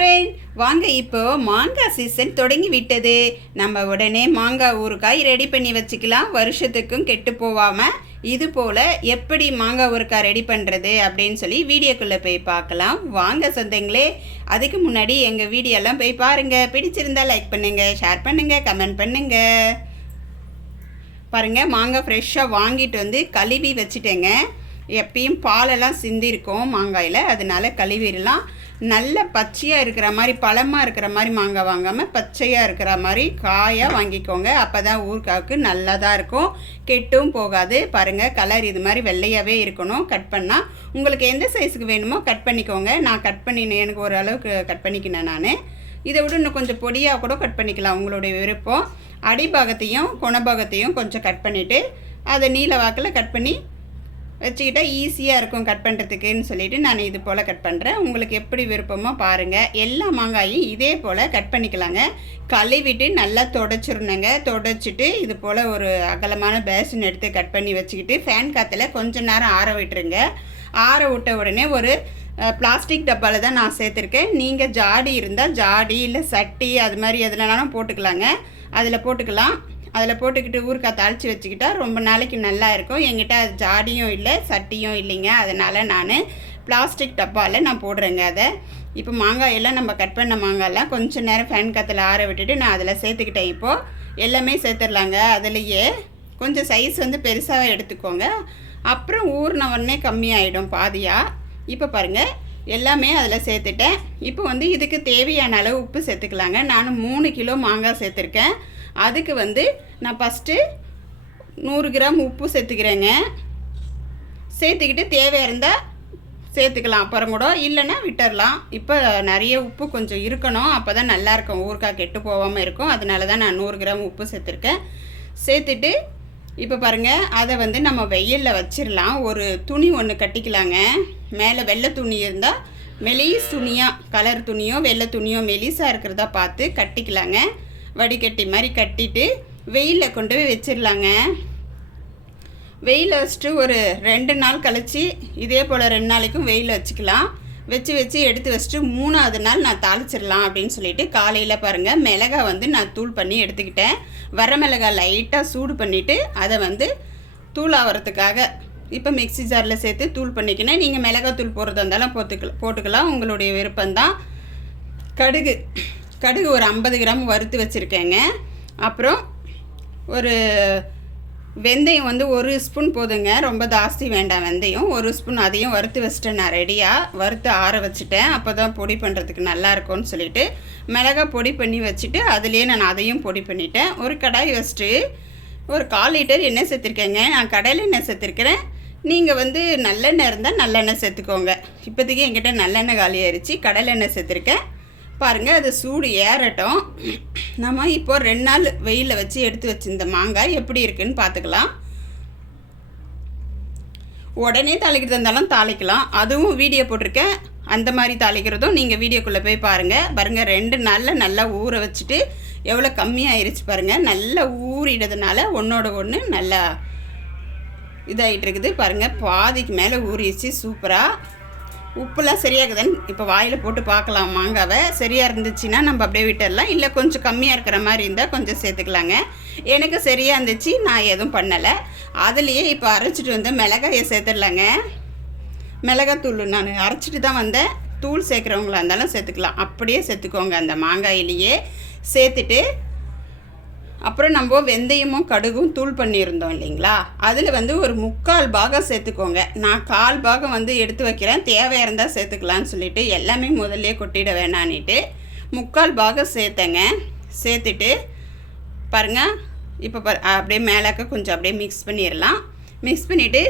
Friend, வாங்க இப்போ மாங்காய் சீசன் தொடங்கி விட்டது. நம்ம உடனே மாங்காய் ஊறுகாய் ரெடி பண்ணி வச்சுக்கலாம். வருஷத்துக்கும் கெட்டு போகாமல் இது போல் எப்படி மாங்காய் ஊறுகாய் ரெடி பண்ணுறது அப்படின்னு சொல்லி வீடியோக்குள்ளே போய் பார்க்கலாம். வாங்க சொந்தங்களே. அதுக்கு முன்னாடி எங்கள் வீடியோலாம் போய் பாருங்கள். பிடிச்சிருந்தா லைக் பண்ணுங்கள், ஷேர் பண்ணுங்கள், கமெண்ட் பண்ணுங்கள். பாருங்கள், மாங்காய் ஃப்ரெஷ்ஷாக வாங்கிட்டு வந்து கழுவி வச்சுட்டேங்க. எப்பயும் பாலெல்லாம் சிந்திருக்கோம் மாங்காயில், அதனால கழுவிடலாம். நல்ல பச்சையாக இருக்கிற மாதிரி, பழமாக இருக்கிற மாதிரி மாங்காய் வாங்காமல் பச்சையாக இருக்கிற மாதிரி காயாக வாங்கிக்கோங்க. அப்போ தான் ஊறுகாய்க்கு நல்லா தான் இருக்கும், கெட்டும் போகாது. பாருங்கள், கலர் இது மாதிரி வெள்ளையாகவே இருக்கணும். கட் பண்ணால் உங்களுக்கு எந்த சைஸுக்கு வேணுமோ கட் பண்ணிக்கோங்க. நான் கட் பண்ணினேன், எனக்கு ஓரளவுக்கு கட் பண்ணிக்கினேன். நான் இதை விட இன்னும் கொஞ்சம் பொடியாக கூட கட் பண்ணிக்கலாம், உங்களுடைய விருப்பம். அடிபாகத்தையும் குணபாகத்தையும் கொஞ்சம் கட் பண்ணிவிட்டு அதை நீல வாக்கில் கட் பண்ணி வச்சுக்கிட்டா ஈஸியாக இருக்கும் கட் பண்ணுறதுக்குன்னு சொல்லிவிட்டு நான் இது போல் கட் பண்ணுறேன். உங்களுக்கு எப்படி விருப்பமோ பாருங்கள். எல்லா மாங்காயும் இதே போல் கட் பண்ணிக்கலாங்க. கழுவிட்டு நல்லா தொடச்சிடணுங்க. தொடச்சிட்டு இது போல் ஒரு அகலமான பேசன் எடுத்து கட் பண்ணி வச்சுக்கிட்டு ஃபேன் காற்றுல கொஞ்சம் நேரம் ஆற விட்டுருங்க. ஆற விட்ட உடனே ஒரு பிளாஸ்டிக் டப்பாவில் தான் நான் சேர்த்துருக்கேன். நீங்கள் ஜாடி இருந்தால் ஜாடி, இல்லை சட்டி, அது மாதிரி எதுலனாலும் போட்டுக்கலாங்க. அதில் போட்டுக்கலாம். அதில் போட்டுக்கிட்டு ஊறுகாய் தாளித்து வச்சுக்கிட்டா ரொம்ப நாளைக்கு நல்லா இருக்கும். என்கிட்ட அது ஜாடியும் இல்லை, சட்டியும் இல்லைங்க. அதனால் நான் பிளாஸ்டிக் டப்பாவில் நான் போடுறேங்க அதை. இப்போ மாங்காயெல்லாம் நம்ம கட் பண்ண மாங்காயெல்லாம் கொஞ்சம் நேரம் ஃபேன் காற்றுல ஆற விட்டுட்டு நான் அதில் சேர்த்துக்கிட்டேன். இப்போது எல்லாமே சேர்த்துடலாங்க. அதுலேயே கொஞ்சம் சைஸ் வந்து பெருசாக எடுத்துக்கோங்க. அப்புறம் ஊறின உடனே கம்மியாயிடும் பாதியாக. இப்போ பாருங்கள், எல்லாமே அதில் சேர்த்துட்டேன். இப்போ வந்து இதுக்கு தேவையான அளவு உப்பு சேர்த்துக்கலாங்க. நான் 3 கிலோ மாங்காய் சேர்த்துருக்கேன். அதுக்கு வந்து நான் ஃபஸ்ட்டு 100 கிராம் உப்பு சேர்த்துக்கிறேங்க. சேர்த்துக்கிட்டு தேவையாக இருந்தால் சேர்த்துக்கலாம், அப்புறம் கூட இல்லைன்னா விட்டுடலாம். இப்போ நிறைய உப்பு கொஞ்சம் இருக்கணும், அப்போ தான் நல்லாயிருக்கும், ஊறுகாய் கெட்டு போகாமல் இருக்கும். அதனால தான் நான் 100 கிராம் உப்பு சேர்த்துருக்கேன். சேர்த்துட்டு இப்போ பாருங்கள், அதை வந்து நம்ம வெயிலில் வச்சிடலாம். ஒரு துணி ஒன்று கட்டிக்கலாங்க. மேலே வெள்ளை துணி இருந்தால் மெலிஸ் துணியாக, கலர் துணியோ வெள்ளை துணியோ மெலிசாக இருக்கிறதா பார்த்து கட்டிக்கலாங்க. வடிகட்டி மாதிரி கட்டிட்டு வெயிலில் கொண்டு போய் வச்சிடலாங்க. வெயிலில் வச்சுட்டு ஒரு 2 நாள் கழித்து இதே போல் 2 நாளைக்கும் வெயிலில் வச்சுக்கலாம். வச்சு எடுத்து வச்சுட்டு 3ஆவது நாள் நான் தாளிச்சிடலாம் அப்படின்னு சொல்லிட்டு காலையில் பாருங்கள், மிளகாய் வந்து நான் தூள் பண்ணி எடுத்துக்கிட்டேன். வர மிளகாய் லைட்டாக சூடு பண்ணிவிட்டு அதை வந்து தூள் ஆகிறதுக்காக இப்போ மிக்ஸி ஜாரில் சேர்த்து தூள் பண்ணிக்கினேன். நீங்கள் மிளகாய் தூள் போடுறதா இருந்தாலும் போட்டுக்கலாம், உங்களுடைய விருப்பம்தான். கடுகு ஒரு 50 கிராம் வறுத்து வச்சுருக்கேங்க. அப்புறம் ஒரு வெந்தயம் வந்து 1 ஸ்பூன் போதுங்க, ரொம்ப ஜாஸ்தி வேண்டாம் வெந்தயம். 1 ஸ்பூன் அதையும் வறுத்து வச்சுட்டேன். நான் ரெடியாக வறுத்து ஆற வச்சுட்டேன். அப்போ தான் பொடி பண்ணுறதுக்கு நல்லாயிருக்கும்னு சொல்லிவிட்டு மிளகாய் பொடி பண்ணி வச்சுட்டு அதுலேயே நான் அதையும் பொடி பண்ணிட்டேன். ஒரு கடாய் வச்சுட்டு ஒரு 1/4 லிட்டர் எண்ணெய் சேர்த்துருக்கேங்க. நான் கடையில் எண்ணெய் சேர்த்துருக்கிறேன். நீங்கள் வந்து நல்லெண்ணெய் இருந்தால் நல்லெண்ணெய் சேர்த்துக்கோங்க. இப்போதைக்கு என்கிட்ட நல்லெண்ணெய் காலி ஆயிடுச்சு, கடலை எண்ணெய் சேர்த்துருக்கேன். பாருங்கள், அது சூடு ஏறட்டும். நம்ம இப்போ 2 நாள் வெயிலில் வச்சு எடுத்து வச்சுருந்த மாங்காய் எப்படி இருக்குன்னு பார்த்துக்கலாம். உடனே தாளிக்கிறது இருந்தாலும் தாளிக்கலாம், அதுவும் வீடியோ போட்டிருக்கேன். அந்த மாதிரி தாளிக்கிறதும் நீங்கள் வீடியோக்குள்ளே போய் பாருங்கள். 2 நாளில் நல்லா ஊற வச்சுட்டு எவ்வளோ கம்மியாகிருச்சு பாருங்கள். நல்லா ஊறிடுறதுனால ஒன்றோட ஒன்று நல்லா இதாகிட்டு இருக்குது பாருங்கள். பாதிக்கு மேலே ஊறிடுச்சு சூப்பராக. உப்புலாம் சரியாகுதுன்னு இப்போ வாயில் போட்டு பார்க்கலாம். மாங்காவை சரியாக இருந்துச்சுன்னா நம்ம அப்படியே விட்டுடலாம், இல்லை கொஞ்சம் கம்மியாக இருக்கிற மாதிரி இருந்தால் கொஞ்சம் சேர்த்துக்கலாங்க. எனக்கு சரியாக இருந்துச்சு, நான் எதுவும் பண்ணலை. அதுலேயே இப்போ அரைச்சிட்டு வந்து மிளகாயை சேர்த்துடலாங்க. மிளகாத்தூள் நான் அரைச்சிட்டு தான் வந்தேன். தூள் சேர்க்குறவங்களா இருந்தாலும் சேர்த்துக்கலாம், அப்படியே சேர்த்துக்கோங்க அந்த மாங்காயிலேயே சேர்த்துட்டு. அப்புறம் நம்ம வெந்தயமும் கடுகும் தூள் பண்ணியிருந்தோம் இல்லைங்களா, அதில் வந்து ஒரு 3/4 பாகம் சேர்த்துக்கோங்க. நான் 1/4 பாகம் வந்து எடுத்து வைக்கிறேன், தேவையாக இருந்தால் சேர்த்துக்கலான்னு சொல்லிவிட்டு எல்லாமே முதல்ல கொட்டிட வேணான்னுட்டு 3/4 பாகம் சேர்த்தேங்க. சேர்த்துட்டு பாருங்கள், இப்போ அப்படியே மேலாக்க கொஞ்சம் அப்படியே மிக்ஸ் பண்ணிடலாம். மிக்ஸ் பண்ணிவிட்டு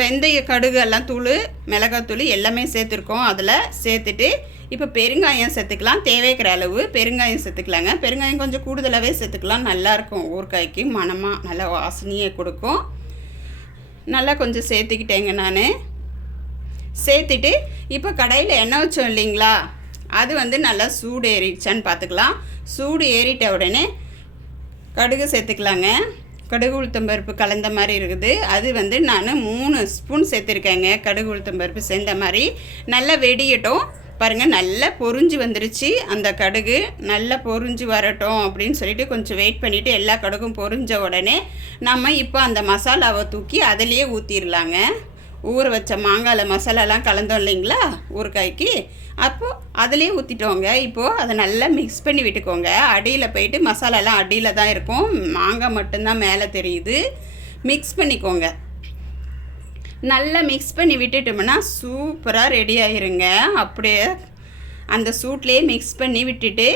வெந்தய கடுகு எல்லாம் தூள், மிளகாத்தூள் எல்லாமே சேர்த்துருக்கோம். அதில் சேர்த்துட்டு இப்போ பெருங்காயம் சேர்த்துக்கலாம். தேவைக்கிற அளவு பெருங்காயம் சேர்த்துக்கலாங்க. பெருங்காயம் கொஞ்சம் கூடுதலாகவே சேர்த்துக்கலாம், நல்லாயிருக்கும் ஊறுகாய்க்கு, மணமாக நல்லா வாசனையே கொடுக்கும். நல்லா கொஞ்சம் சேர்த்துக்கிட்டேங்க நான். சேர்த்துட்டு இப்போ கடாயில் எண்ணெய் வச்சோம் இல்லைங்களா, அது வந்து நல்லா சூடு ஏறிடுச்சான்னு பார்த்துக்கலாம். சூடு ஏறிட்ட உடனே கடுகு சேர்த்துக்கலாங்க. கடுகு உளுத்தம்பருப்பு கலந்த மாதிரி இருக்குது. அது வந்து நான் 3 ஸ்பூன் சேர்த்துருக்கேங்க. கடுகு உளுத்தம்பருப்பு சேர்ந்த மாதிரி நல்லா வெடியட்டும். பாருங்கள் நல்லா பொரிஞ்சு வந்துருச்சு. அந்த கடுகு நல்லா பொரிஞ்சு வரட்டும் அப்படின்னு சொல்லிட்டு கொஞ்சம் வெயிட் பண்ணிவிட்டு எல்லா கடுகும் பொரிஞ்ச உடனே நம்ம இப்போ அந்த மசாலாவை தூக்கி அதிலேயே ஊற்றிடலாங்க. ஊற வச்ச மாங்காயில் மசாலாலாம் கலந்தோம் இல்லைங்களா ஊறுகாய்க்கு, அப்போது அதிலே ஊற்றிட்டோங்க. இப்போது அதை நல்லா மிக்ஸ் பண்ணி விட்டுக்கோங்க. அடியில் போயிட்டு மசாலாலாம் அடியில் தான் இருக்கும், மாங்காய் மட்டும்தான் மேலே தெரியுது. மிக்ஸ் பண்ணிக்கோங்க. நல்லா மிக்ஸ் பண்ணி விட்டுட்டோம்னா சூப்பராக ரெடி ஆயிருங்க. அப்படியே அந்த சூட்லேயே மிக்ஸ் பண்ணி விட்டுட்டு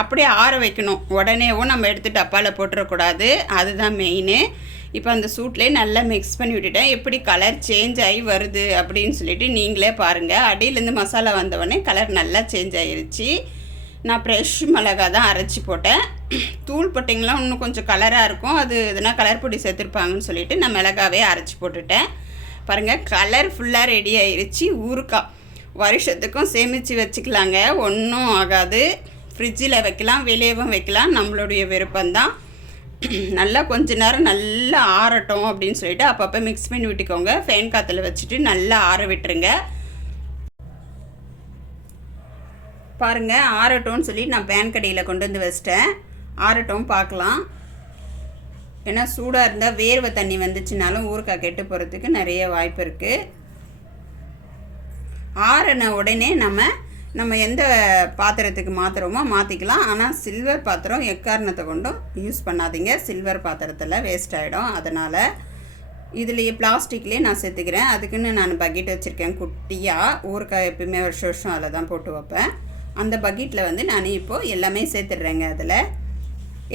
அப்படியே ஆற வைக்கணும். உடனேவும் நம்ம எடுத்து டப்பாவில் போட்டுறக்கூடாது, அதுதான் மெயின். இப்போ அந்த சூட்லேயே நல்லா மிக்ஸ் பண்ணி விட்டுட்டேன். எப்படி கலர் சேஞ்ச் ஆகி வருது அப்படின்னு சொல்லிட்டு நீங்களே பாருங்கள். அடியிலேருந்து மசாலா வந்தவொடனே கலர் நல்லா சேஞ்ச் ஆகிருச்சு. நான் ஃப்ரெஷ் மிளகா தான் அரைச்சி போட்டேன். தூள் போட்டிங்களா இன்னும் கொஞ்சம் கலராக இருக்கும், அது எதுனா கலர் பொடி சேர்த்துருப்பாங்கன்னு சொல்லிட்டு நான் மிளகாவே அரைச்சி போட்டுட்டேன். பாருங்கள் கலர்ஃபுல்லாக ரெடி ஆயிடுச்சு ஊறுகாய். வருஷத்துக்கும் சேமித்து வச்சுக்கலாங்க, ஒன்றும் ஆகாது. ஃப்ரிட்ஜில் வைக்கலாம், வெளியவும் வைக்கலாம், நம்மளுடைய விருப்பம்தான். நல்லா கொஞ்ச நேரம் நல்லா ஆறட்டும் அப்படின்னு சொல்லிட்டு அப்பப்போ மிக்ஸ் பண்ணி விட்டுக்கோங்க. ஃபேன் காற்றுல வச்சுட்டு நல்லா ஆற விட்டுருங்க. பாருங்கள் ஆறட்டும்னு சொல்லி நான் பேன் கடையில் கொண்டு வந்து வச்சிட்டேன். ஆறட்டும் பார்க்கலாம். ஏன்னா சூடாக இருந்தால் வேர்வை தண்ணி வந்துச்சுனாலும் ஊறுகாய் கெட்டு போகிறதுக்கு நிறைய வாய்ப்பு இருக்குது. ஆறின உடனே நம்ம எந்த பாத்திரத்துக்கு மாற்றுறோமோ மாற்றிக்கலாம். ஆனால் சில்வர் பாத்திரம் எக்காரணத்தை கொண்டும் யூஸ் பண்ணாதீங்க, சில்வர் பாத்திரத்தில் வேஸ்ட் ஆகிடும். அதனால் இதுலேயே பிளாஸ்டிக்லேயே நான் சேர்த்துக்கிறேன். அதுக்குன்னு நான் பக்கெட் வச்சுருக்கேன் குட்டியாக. ஊறுகாய் எப்பயுமே வருஷம் அதில் தான் போட்டு வைப்பேன். அந்த பக்கெட்டில் வந்து நான் இப்போது எல்லாமே சேர்த்துடுறேங்க. அதில்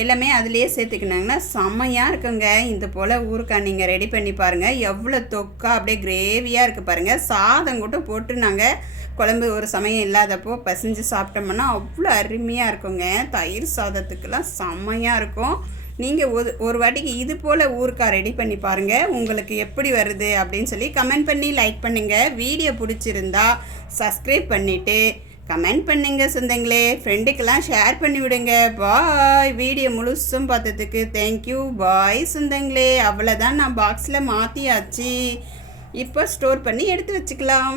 எல்லாமே அதிலே சேர்த்துக்கினாங்கன்னா செம்மையாக இருக்குங்க. இந்த போல் ஊறுகாய் நீங்கள் ரெடி பண்ணி பாருங்கள். எவ்வளோ தொக்கா அப்படியே கிரேவியாக இருக்குது பாருங்கள். சாதம் கூட போட்டு நாங்கள் குழம்பு ஒரு சமயம் இல்லாதப்போ பசிஞ்சு சாப்பிட்டோம்னா அவ்வளோ அருமையாக இருக்குங்க. தயிர் சாதத்துக்கெல்லாம் செம்மையாக இருக்கும். நீங்கள் ஒரு வாட்டிக்கு இது போல் ஊறுகாய் ரெடி பண்ணி பாருங்கள். உங்களுக்கு எப்படி வருது அப்படின்னு சொல்லி கமெண்ட் பண்ணி லைக் பண்ணுங்கள். வீடியோ பிடிச்சிருந்தா சப்ஸ்கிரைப் பண்ணிவிட்டு கமெண்ட் பண்ணுங்க சொந்தங்களே. ஃப்ரெண்டுக்கெல்லாம் ஷேர் பண்ணி விடுங்க. பாய். வீடியோ முழுசும் பார்த்ததுக்கு தேங்க்யூ. பாய் சொந்தங்களே. அவ்வளோதான், நான் பாக்ஸில் மாற்றியாச்சு. இப்போ ஸ்டோர் பண்ணி எடுத்து வச்சுக்கலாம்.